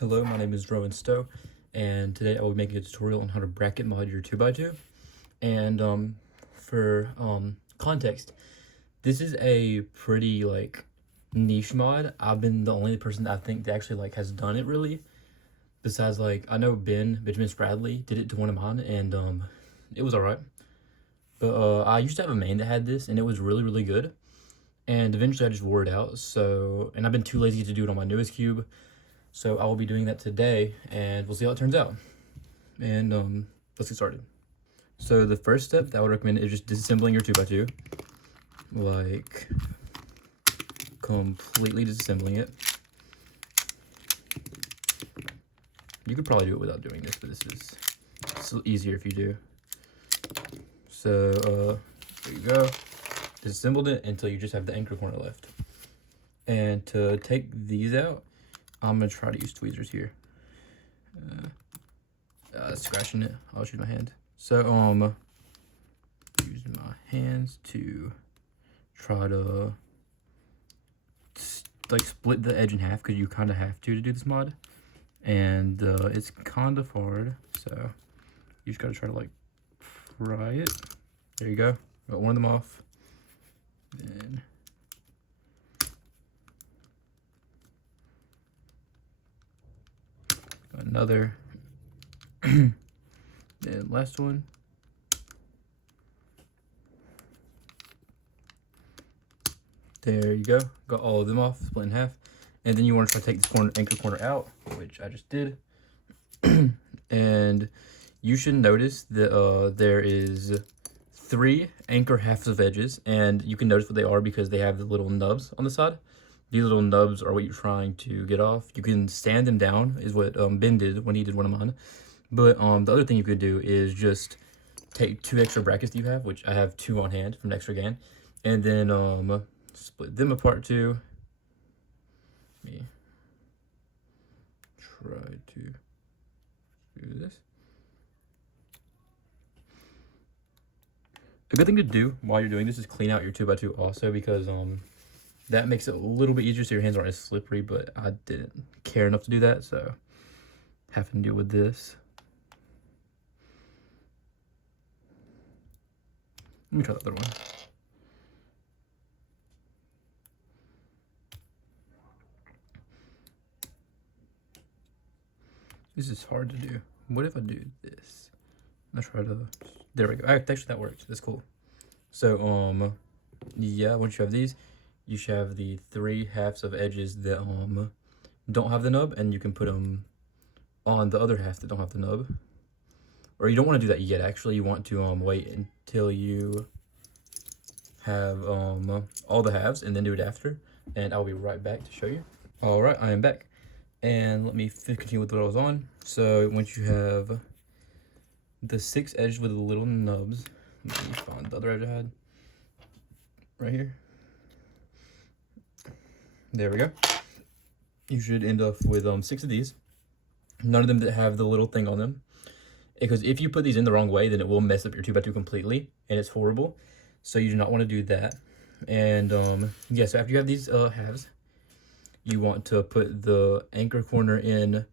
Hello, my name is Rowan Stowe, and today I will be making a tutorial on how to bracket mod your 2x2. And for context, this is a pretty niche mod. I've been the only person that I think that actually has done it really. Besides I know Benjamin Spradley did it to one of mine, and it was alright. But I used to have a main that had this, and it was really good. And eventually I just wore it out. And I've been too lazy to do it on my newest cube. So I will be doing that today, and we'll see how it turns out. And let's get started. So the first step that I would recommend is just disassembling your 2x2. Like, completely disassembling it. You could probably do it without doing this, but it's easier if you do. So, there you go. Disassembled it until you just have the anchor corner left. And to take these out, I'm gonna try to use tweezers here. Scratching it, I'll just use my hand. So using my hands to try to split the edge in half, because you kind of have to do this mod, and it's kind of hard. So you just gotta try to pry it. There you go. Got one of them off. Then another. Then last one. There you go. Got all of them off, split in half. And then you want to try to take this anchor corner out, which I just did. And you should notice that there is 3 anchor halves of edges, and you can notice what they are because they have the little nubs on the side. These little nubs are what you're trying to get off. You can sand them down, is what Ben did when he did one of mine. But the other thing you could do is just take 2 extra brackets that you have, which I have 2 on hand from Extra Gan, and then split them apart too. Let me try to do this. A good thing to do while you're doing this is clean out your 2x2 also, because that makes it a little bit easier so your hands aren't as slippery, but I didn't care enough to do that, so having to deal with this. Let me try the other one. This is hard to do. What if I do this? I try to. There we go. Actually, that works. That's cool. So yeah. Once you have these, you should have the 3 halves of edges that don't have the nub, and you can put them on the other half that don't have the nub. Or you don't want to do that yet. Actually, you want to wait until you have all the halves, and then do it after. And I'll be right back to show you. All right, I am back. And let me continue with what I was on. So once you have the 6 edges with the little nubs, let me find the other edge I had. Right here. There we go. You should end up with 6 of these. None of them that have the little thing on them. Because if you put these in the wrong way, then it will mess up your 2x2 completely, and it's horrible. So you do not want to do that. And yeah, so after you have these halves, you want to put the anchor corner in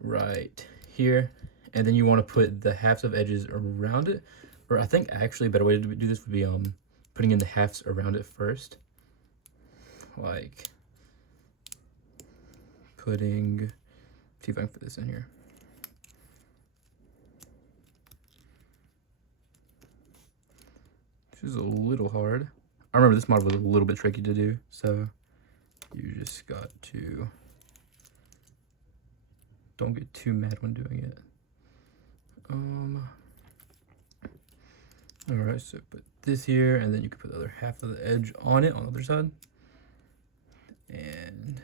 right here, and then you want to put the halves of edges around it. Or I think actually a better way to do this would be putting in the halves around it first. Like putting, see if I can fit this in here. This is a little hard. I remember this mod was a little bit tricky to do, so you just got to, don't get too mad when doing it. All right, so put this here, and then you can put the other half of the edge on it on the other side, and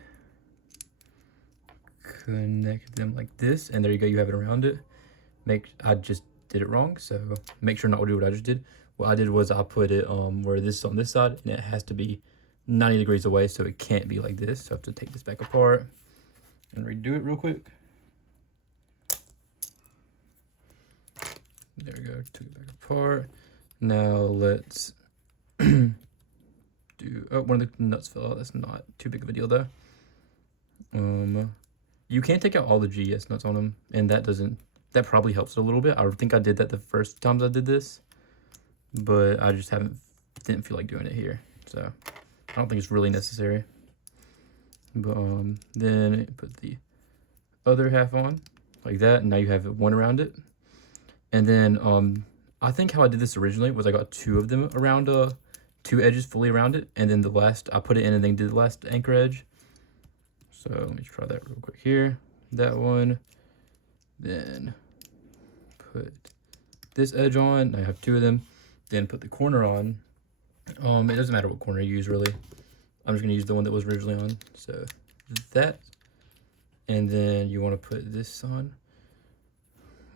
connect them like this, and there you go. You have it around it. I just did it wrong, so make sure not to do what I just did. What I did was I put it where this is on this side, and it has to be 90 degrees away, so it can't be like this. So I have to take this back apart and redo it real quick. There we go, took it back apart. Now let's do, oh, one of the nuts fell out. That's not too big of a deal though. You can't take out all the GS nuts on them, and that probably helps it a little bit. I think I did that the first times I did this, but I just didn't feel like doing it here. So I don't think it's really necessary. But then put the other half on like that, and now you have one around it. And then I think how I did this originally was I got two of them around two edges fully around it, and then the last I put it in and then did the last anchor edge. So let me try that real quick here. That one, then put this edge on. I have two of them. Then put the corner on. It doesn't matter what corner you use really. I'm just gonna use the one that was originally on. So that, and then you want to put this on,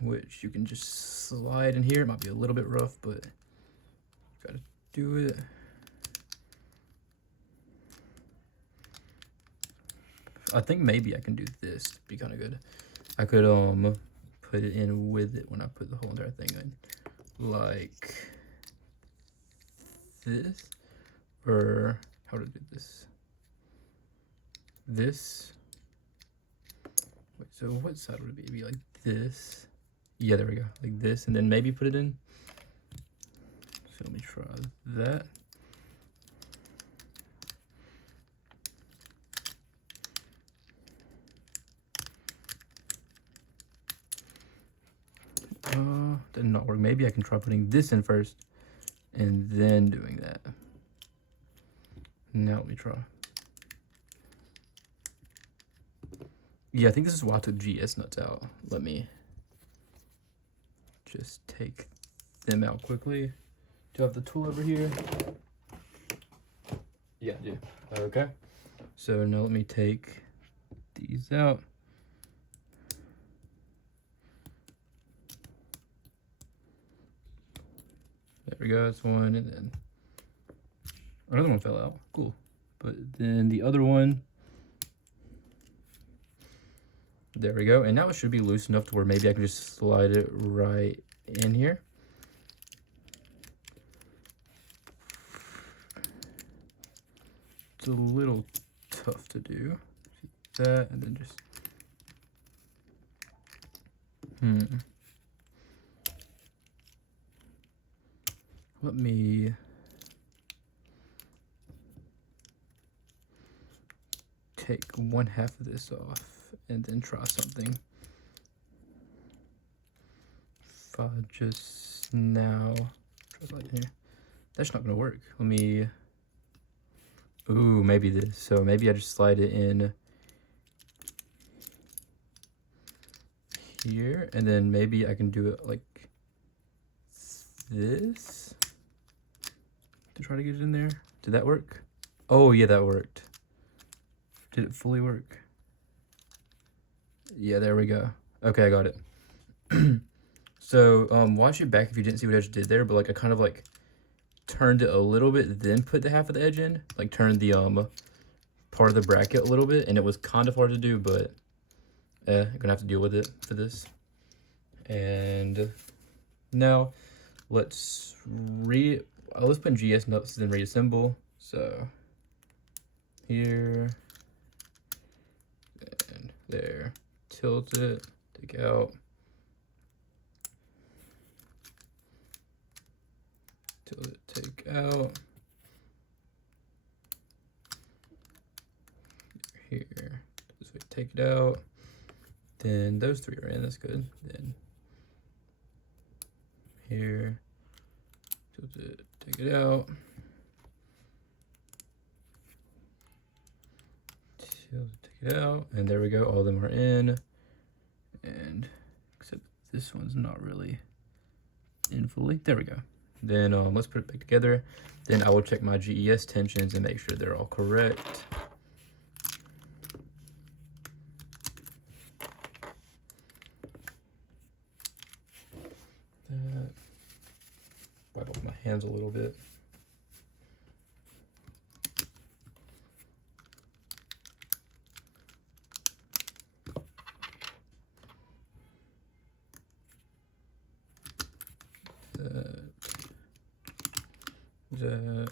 which you can just slide in here. It might be a little bit rough, but gotta do it. I think maybe I can do this. It'd be kind of good. I could put it in with it when I put the whole entire thing in, like this, or how to do this. This. Wait, so what side would it be? It'd be like this. Yeah, there we go. Like this, and then maybe put it in. So let me try that. Did not work. Maybe I can try putting this in first and then doing that. Now let me try. Yeah, I think this is why I took GS nuts out. Let me just take them out quickly. Do I have the tool over here? Yeah, I do. Okay. So now let me take these out. There we go, that's one, and then another one fell out. Cool. But then the other one, there we go. And now it should be loose enough to where maybe I can just slide it right in here. It's a little tough to do. That, and then just, let me take one half of this off and then try something. If I just now try that here, that's not gonna work. Let me, ooh, maybe this. So maybe I just slide it in here, and then maybe I can do it like this to try to get it in there. Did that work? Oh yeah, that worked. Did it fully work? Yeah, there we go. Okay, I got it. So watch it back if you didn't see what I just did there, but like I kind of like turned it a little bit, then put the half of the edge in, like turned the part of the bracket a little bit, and it was kind of hard to do, but I'm gonna have to deal with it for this. And now let's put in GS nuts and reassemble. So here and there, tilt it, take out, tilt it, take out, here, this way, take it out. Then those three are in, that's good. Then here, tilt it, take it out, tilt it, take it out, and there we go, all of them are in. And except this one's not really in fully. There we go. Then let's put it back together. Then I will check my GES tensions and make sure they're all correct. Wipe off my hands a little bit. That.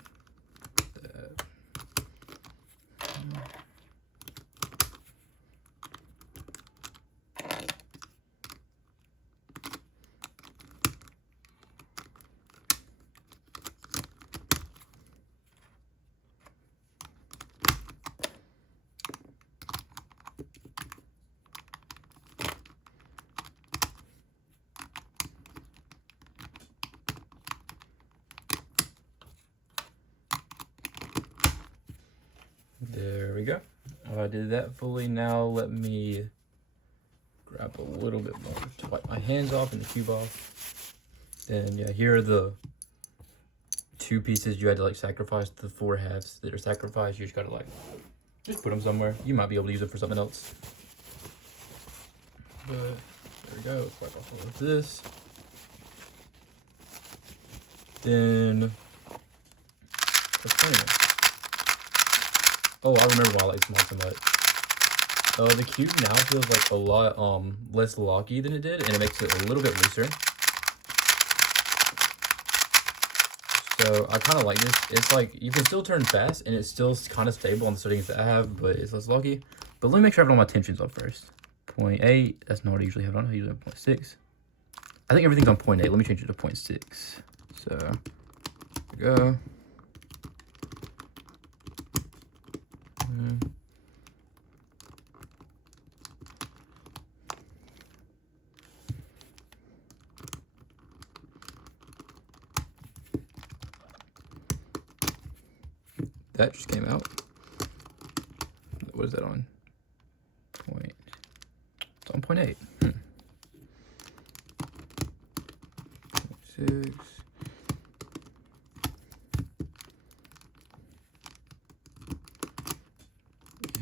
we go. I did that fully. Now let me grab a little bit more to wipe my hands off and the cube off. Then yeah, here are the 2 pieces you had to like sacrifice. The 4 halves that are sacrificed, you just gotta like just put them somewhere. You might be able to use it for something else. But there we go. Let's wipe off all of this. Then let's clean it. Oh, I remember why I like this mod so much. The cube now feels like a lot less locky than it did, and it makes it a little bit looser. So I kind of like this. It's like you can still turn fast, and it's still kind of stable on the settings that I have, but it's less locky. But let me make sure I have all my tensions on first. 0.8. That's not what I usually have it on. I usually have 0.6. I think everything's on 0.8. Let me change it to 0.6. So there we go. That just came out. What is that on? It's on 0.8. 6.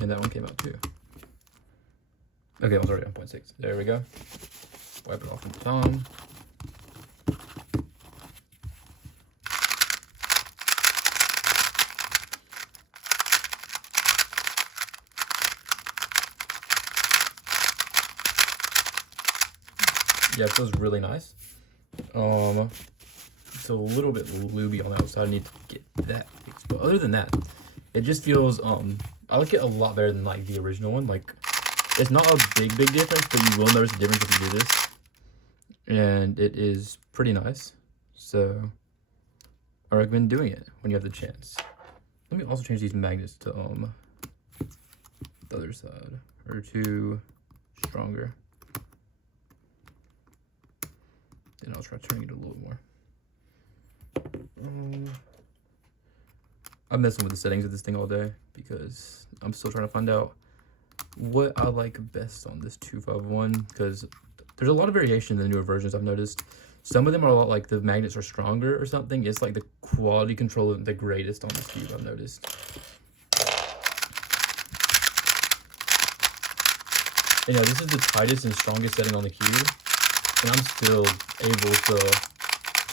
And that one came out too. Okay, it was already on 0.6. There we go. Wipe it off with the thumb. Yeah, it feels really nice. It's a little bit looby on the outside. I need to get that fixed. But other than that, it just feels I like it a lot better than like the original one. Like, it's not a big difference, but you will notice a difference if you do this. And it is pretty nice. So I recommend doing it when you have the chance. Let me also change these magnets to the other side, or to stronger. And I'll try turning it a little more. I'm messing with the settings of this thing all day because I'm still trying to find out what I like best on this 251, because there's a lot of variation in the newer versions I've noticed. Some of them are a lot like the magnets are stronger or something. It's like the quality control isn't the greatest on this cube, I've noticed. And yeah, this is the tightest and strongest setting on the cube, and I'm still able to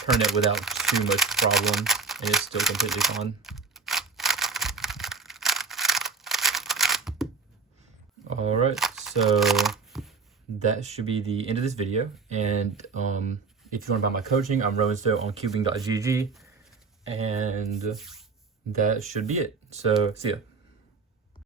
turn it without too much problem, and it's still completely fine. Alright, so that should be the end of this video, and if you want to buy my coaching, I'm Rowanstow on cubing.gg, and that should be it. So see ya.